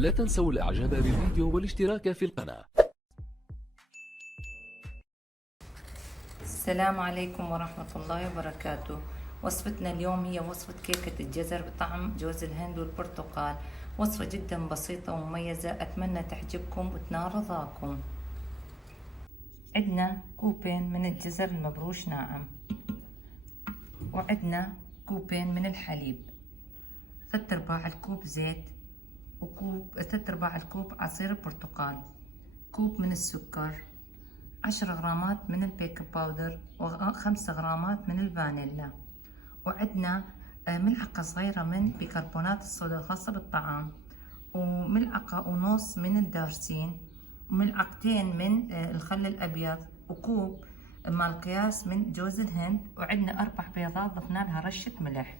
لا تنسوا الاعجاب بالفيديو والاشتراك في القناة. السلام عليكم ورحمة الله وبركاته. وصفتنا اليوم هي وصفة كيكة الجزر بطعم جوز الهند والبرتقال. وصفة جدا بسيطة ومميزة، أتمنى تعجبكم وتنال رضاكم. عندنا كوبين من الجزر المبروش ناعم، وعندنا كوبين من الحليب، 3/4 الكوب زيت، وكوب 3/4 الكوب عصير برتقال، كوب من السكر، 10 غرامات من البيكنج باودر، و5 غرامات من الفانيلا، وعندنا ملعقة صغيرة من بيكربونات الصودا الخاصة بالطعام، وملعقة ونص من الدارسين، وملعقتين من الخل الأبيض، وكوب مال قياس من جوز الهند، وعندنا 4 بيضات ضفنا لها رشة ملح،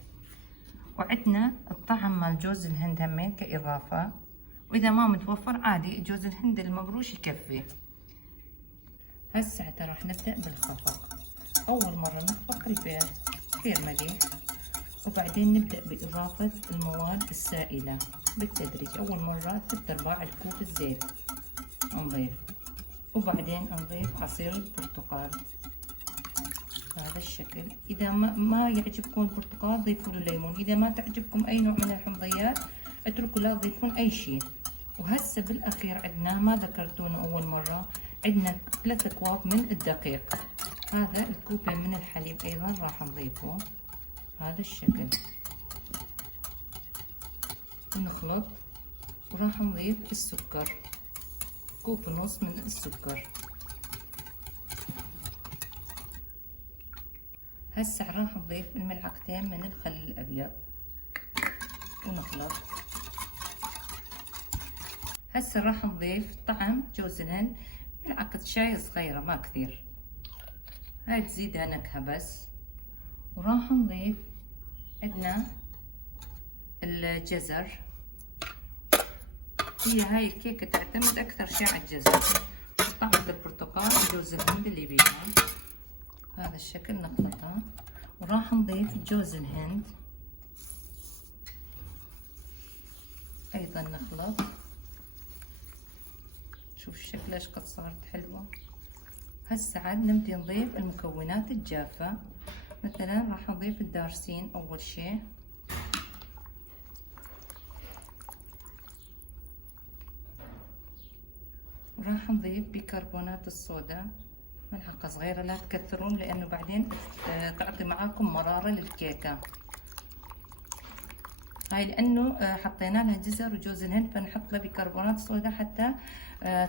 وعندنا الطعم مال جوز الهند همين كإضافة، وإذا ما متوفر عادي جوز الهند المبروش يكفي. هسه راح نبدأ بالخفق. أول مرة نخفق البيض كثير مليح، وبعدين نبدأ بإضافة المواد السائلة بالتدريج. أول مرة 3/4 الكوب الزيت نضيف، وبعدين نضيف عصير البرتقال بهذا الشكل. إذا ما يعجبكم البرتقال ضيفوا له ليمون، إذا ما تعجبكم أي نوع من الحمضيات اتركوا لا تضيفون أي شيء. وهسه بالأخير عندنا ما ذكرتونه أول مرة، عندنا 3 أكواب من الدقيق. هذا الكوبين من الحليب أيضا راح نضيفه بهذا الشكل، ونخلط. وراح نضيف السكر، كوب ونص من السكر. هسه راح نضيف الملعقتين من الخل الأبيض ونخلط. هسه راح نضيف طعم جوز الهند، ملعقة شاي صغيرة ما كثير، هاي تزيدها نكهة بس. وراح نضيف عندنا الجزر، هي هاي الكيكة تعتمد أكثر شي على الجزر، طعمة البرتقال وجوز الهند اللي بيها هذا الشكل نخلطها. وراح نضيف جوز الهند أيضا نخلط. شوف الشكل ايش قد صارت حلوة. هسه عاد نبدي نضيف المكونات الجافة. مثلا راح نضيف الدارسين أول شي، وراح نضيف بيكربونات الصودا ملعقة صغيرة، لا تكثرون لأنه بعدين تعطي معاكم مرارة للكيكة. هاي لأنه حطينا لها جزر وجوز الهند، فنحط لها بيكربونات الصودا حتى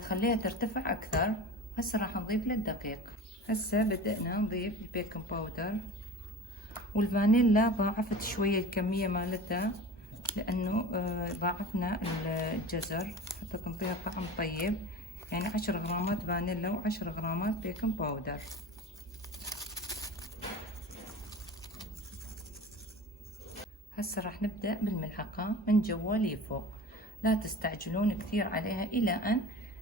تخليها ترتفع أكثر. هسه راح نضيف للدقيق. هسه بدأنا نضيف البيكنج باودر والفانيلا، ضاعفت شوية الكمية مالتها لأنه ضاعفنا الجزر حتى تنطيها طعم طيب، يعني 10 غرامات فانيلا و10 غرامات بيكنج باودر. هسه راح نبدأ بالملحقة من جوا لفوق، لا تستعجلون كثير عليها إلى أن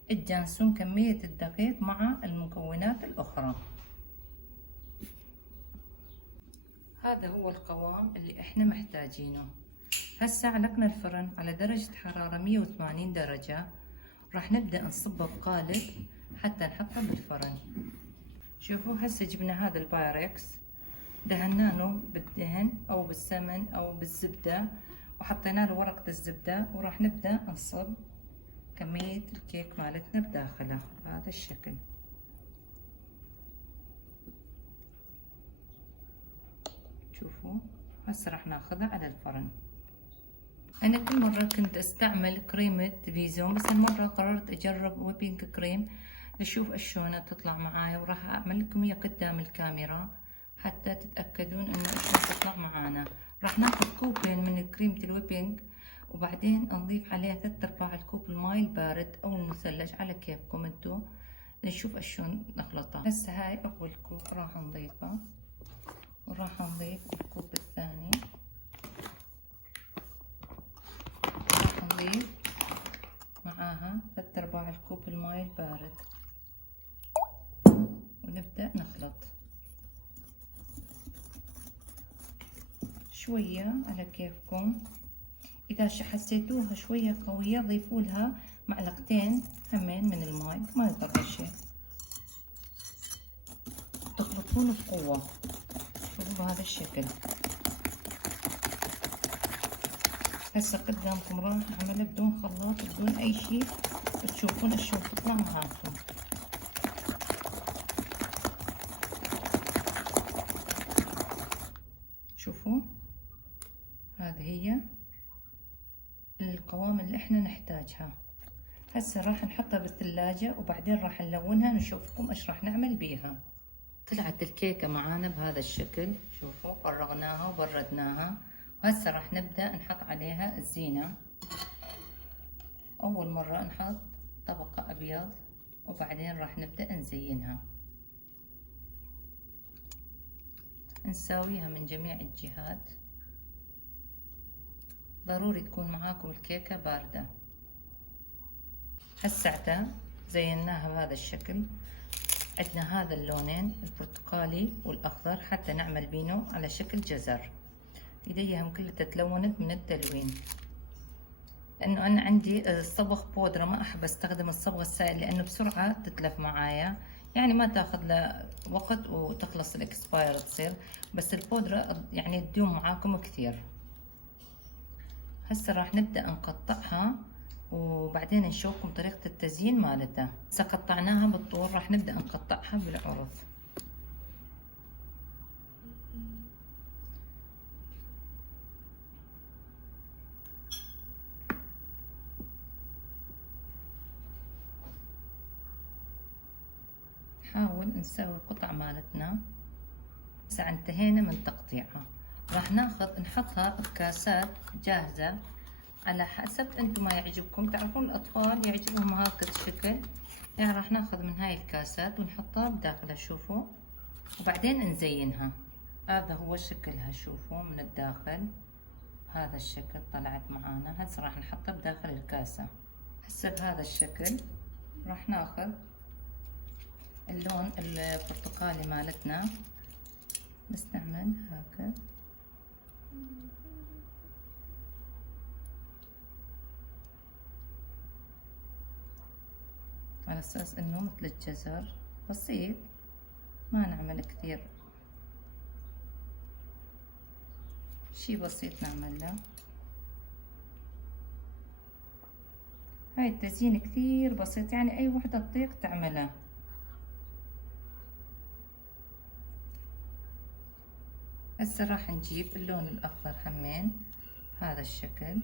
تجانسون كمية الدقيق مع المكونات الأخرى. هذا هو القوام اللي احنا محتاجينه. هسه علقنا الفرن على درجة حرارة 180 درجة، راح نبدأ نصبه بقالب حتى نحطه بالفرن. شوفوا هسه جبنا هذا البايركس، دهناه بالدهن او بالسمن او بالزبدة، وحطينا له ورقة الزبدة، وراح نبدأ نصب كمية الكيك مالتنا بداخله بهذا الشكل. شوفوا هسه راح ناخذها على الفرن. انا كل مرة كنت استعمل كريمة فيزون، بس هالمرة قررت اجرب ويبينج كريم لشوف شلون تطلع معايا، وراح اعمل لكم اياه قدام الكاميرا حتى تتأكدون انه شلون تطلع معانا. راح ناخذ كوبين من كريمة الويبينج، وبعدين نضيف عليها 3/4 الكوب الماي البارد او المثلج على كيفكم انتو، نشوف شلون نخلطها. هسه هاي اول كوب راح نضيفها، وراح نضيف الكوب الثاني، راح نضيف معاها 3/4 الكوب الماي البارد، ونبدأ نخلط شوية على كيفكم. إذا حسيتوها شوية قوية ضيفوا لها معلقتين همين من الماء، ما يضر شيء. تخلطون بقوة. شوفوا بهذا الشكل. هسه قدامكم راح أعمله بدون خلاط بدون أي شيء، تشوفون شلون تطلع معاكم. شوفوا هذه هي القوام اللي احنا نحتاجها. هسه راح نحطها بالثلاجة وبعدين راح نلونها نشوفكم ايش راح نعمل بيها. طلعت الكيكة معانا بهذا الشكل. شوفوا فرغناها وبردناها، وهسه راح نبدأ نحط عليها الزينة. أول مرة نحط طبقة أبيض وبعدين راح نبدأ نزينها، نساويها من جميع الجهات. ضروري تكون معاكم الكيكة باردة. هسه زيناها بهذا الشكل. عندنا هذا اللونين البرتقالي والأخضر حتى نعمل بينه على شكل جزر. ايديهم كلها تلونت من التلوين، لأنه أنا عندي الصبغ بودرة، ما أحب أستخدم الصبغ السائل لأنه بسرعة تتلف معايا، يعني ما تاخذ له وقت وتخلص الاكسباير تصير، بس البودرة يعني تدوم معاكم كثير. هسه راح نبدأ نقطعها وبعدين نشوفكم طريقة التزيين مالتها. هسه قطعناها بالطول، راح نبدأ نقطعها بالعرض. نحاول نسوي قطع مالتنا. هسه انتهينا من تقطيعها. راح نحطها بكاسات جاهزة على حسب انتم ما يعجبكم. تعرفون الاطفال يعجبهم هذا الشكل، يعني راح ناخذ من هاي الكاسات ونحطها بداخلها. شوفوا وبعدين نزينها. هذا هو شكلها. شوفوا من الداخل هذا الشكل طلعت معانا. هسه راح نحطها بداخل الكاسة. هسه بهذا الشكل راح ناخذ اللون البرتقالي مالتنا، نستعمل هكذا على اساس انه مثل الجزر بسيط، ما نعمل كثير، شي بسيط نعمل له. هاي التزيين كثير بسيط، يعني اي وحدة تطيق تعملها. هسه راح نجيب اللون الاخضر همين هذا الشكل.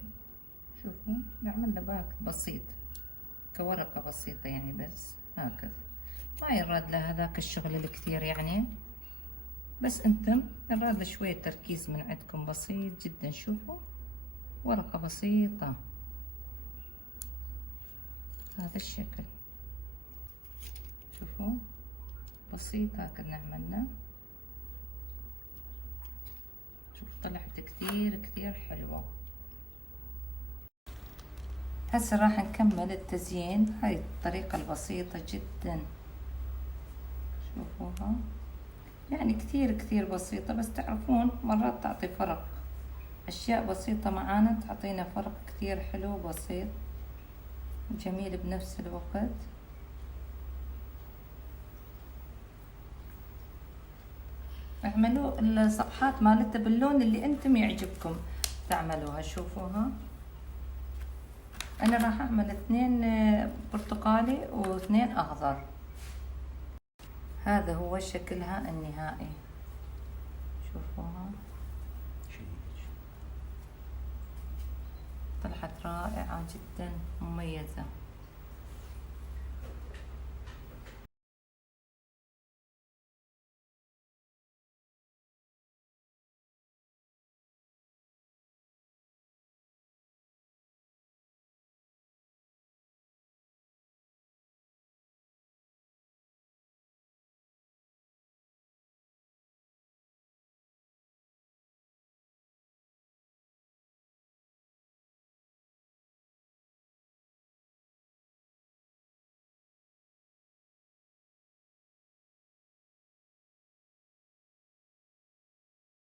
شوفوا نعمل له باك بسيط كورقة بسيطة، يعني بس هكذا، ما يراد له هذاك الشغل الكثير يعني، بس انتم يراد له شوية تركيز من عندكم بسيط جدا. شوفوا ورقة بسيطة هذا الشكل. شوفوا بسيط هكذا نعملنا. شوف طلعت كثير كثير حلوة. هسه راح نكمل التزيين هاي الطريقة البسيطة جدا. شوفوها يعني كثير كثير بسيطة، بس تعرفون مرات تعطي فرق. أشياء بسيطة معانا تعطينا فرق كثير حلو بسيط جميل بنفس الوقت. اعملوا الصفحات مالتها باللون اللي انتم يعجبكم تعملوها. شوفوها انا راح اعمل 2 برتقالي و2 اخضر. هذا هو شكلها النهائي. شوفوها طلعت رائعة جدا مميزة.